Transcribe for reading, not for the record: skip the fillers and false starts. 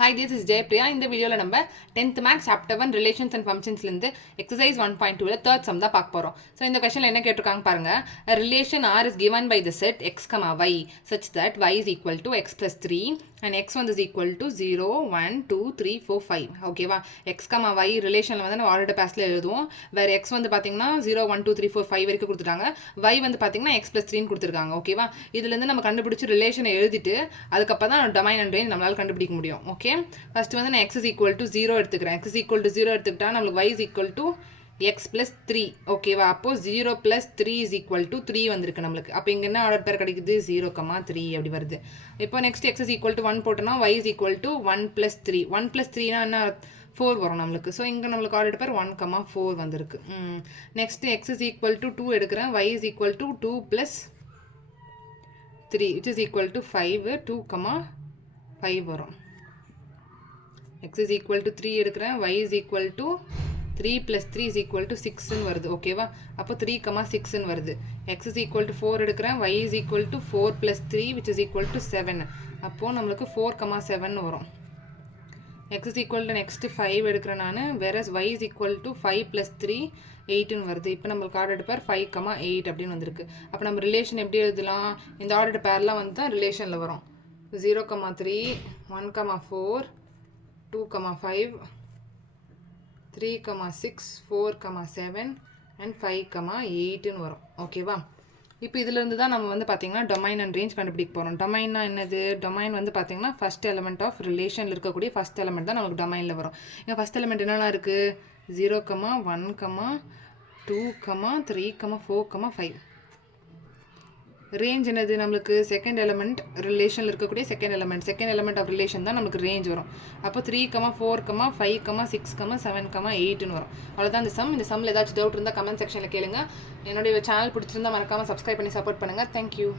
Hi, this is Jaypriya. In the video, நம்ம 10th Maths Chapter 1 Relations and Functions லிருந்து Exercise 1.2 third sum தான் பார்க்க போகிறோம். So, இந்த questionல என்ன கேட்டிருக்காங்க பாருங்க. A relation R is given by the set x, y such that y is equal to x plus 3 and x1 is equal to 0, 1, 2, 3, 4, 5. ஓகேவா x, y ரிலேஷனில் வந்து நம்ம ஆர்டர் பேஸில் எழுதுவோம். வேறு x வந்து பார்த்தீங்கன்னா 0, 1, 2, 3, 4, 5 வரைக்கும் கொடுத்துட்டாங்க. y வந்து பார்த்தீங்கன்னா x plus 3 கொடுத்துருக்காங்க. ஓகேவா இதுலேருந்து நம்ம கண்டுபிடிச்சி ரிலேஷனை எழுதிட்டு அதுக்கப்புறம் தான் டொமைன் அண்ட் ரேஞ்ச் நம்மளால் கண்டுபிடிக்க முடியும். ஓகே ஃபர்ஸ்ட் வந்து நான் x is equal to 0 எடுத்துக்கிறேன். x is equal to 0 எடுத்துக்கிட்டா நம்மளுக்கு y is equal to x plus 3. ஓகேவா அப்போது 0 plus 3 is equal to 3 வந்திருக்கு நம்மளுக்கு. அப்போ இங்கே என்ன ஆர்டர் பேர் கிடைக்குது 0, 3 அப்படி வருது. இப்போ next x is equal to 1 போட்டோன்னா y is equal to 1 plus 3. 1 plus 3னா என்ன 4 வரும் நம்மளுக்கு. ஸோ இங்கே நம்மளுக்கு ஆர்டர் பேர் 1, 4 வந்திருக்கு. Next x is equal to 2 எடுக்கிறேன். y is equal to 2 plus 3 which is equal to 5. 2, 5 வரும். x is equal to 3 எடுக்கிறேன். y is equal to 3 plus 3 is equal to 6 வருது. ஓகேவா அப்போ 3, 6 வருது. x is equal to 4 எடுக்கிறேன். y is equal to 4 plus 3 which is equal to 7. அப்போது நம்மளுக்கு 4, 7 வரும். x is equal to next 5 எடுக்கிறேன் நான். whereas y is equal to 5 plus 3 8 வருது. இப்போ நம்மளுக்கு ஆர்டர் பேர் 5, 8 அப்படின்னு வந்திருக்கு. அப்போ நம்ம ரிலேஷன் எப்படி எழுதலாம்? இந்த ஆர்டர் பேர்லாம் வந்து தான் ரிலேஷனில் வரும். 0, 3, 1, 4, 2, 5, 3, 6, 4, 7 and 5, 8ன்னு வரும். ஓகேவா இப்போ இதிலேருந்து தான் நம்ம வந்து பார்த்திங்கன்னா டொமைன் அண்ட் ரேஞ்ச் கண்டுபிடிக்க போகிறோம். டொமைன்னா என்னது? டொமைன் வந்து பார்த்திங்கன்னா ஃபஸ்ட் எலமெண்ட் ஆஃப் ரிலேஷனில் இருக்கக்கூடிய ஃபஸ்ட் எலமெண்ட் தான் நமக்கு டொமைனில் வரும். இங்கே ஃபஸ்ட் எலமெண்ட் என்னெல்லாம் இருக்குது? 0, 1, 2, 3, 4, 5. ரேஞ்ச் என்னது? நம்மளுக்கு செகண்ட் எலமெண்ட் ரிலேஷனில் இருக்கக்கூடிய செகண்ட் எலமெண்ட் ஆஃப் ரிலேஷன் தான் நமக்கு ரேஞ்ச் வரும். அப்போ 3, 4, 5, 6, 7, 8ன்னு வரும். அவ்வளோதான் இந்த சம். இந்த சம்மில் ஏதாச்சும் டவுட் இருந்தால் கமெண்ட் செக்ஷனில் கேளுங்க. என்னுடைய சேனல் பிடிச்சிருந்தா மறக்காமல் சப்ஸ்கிரைப் பண்ணி சப்போர்ட் பண்ணுங்கள். தேங்க்யூ.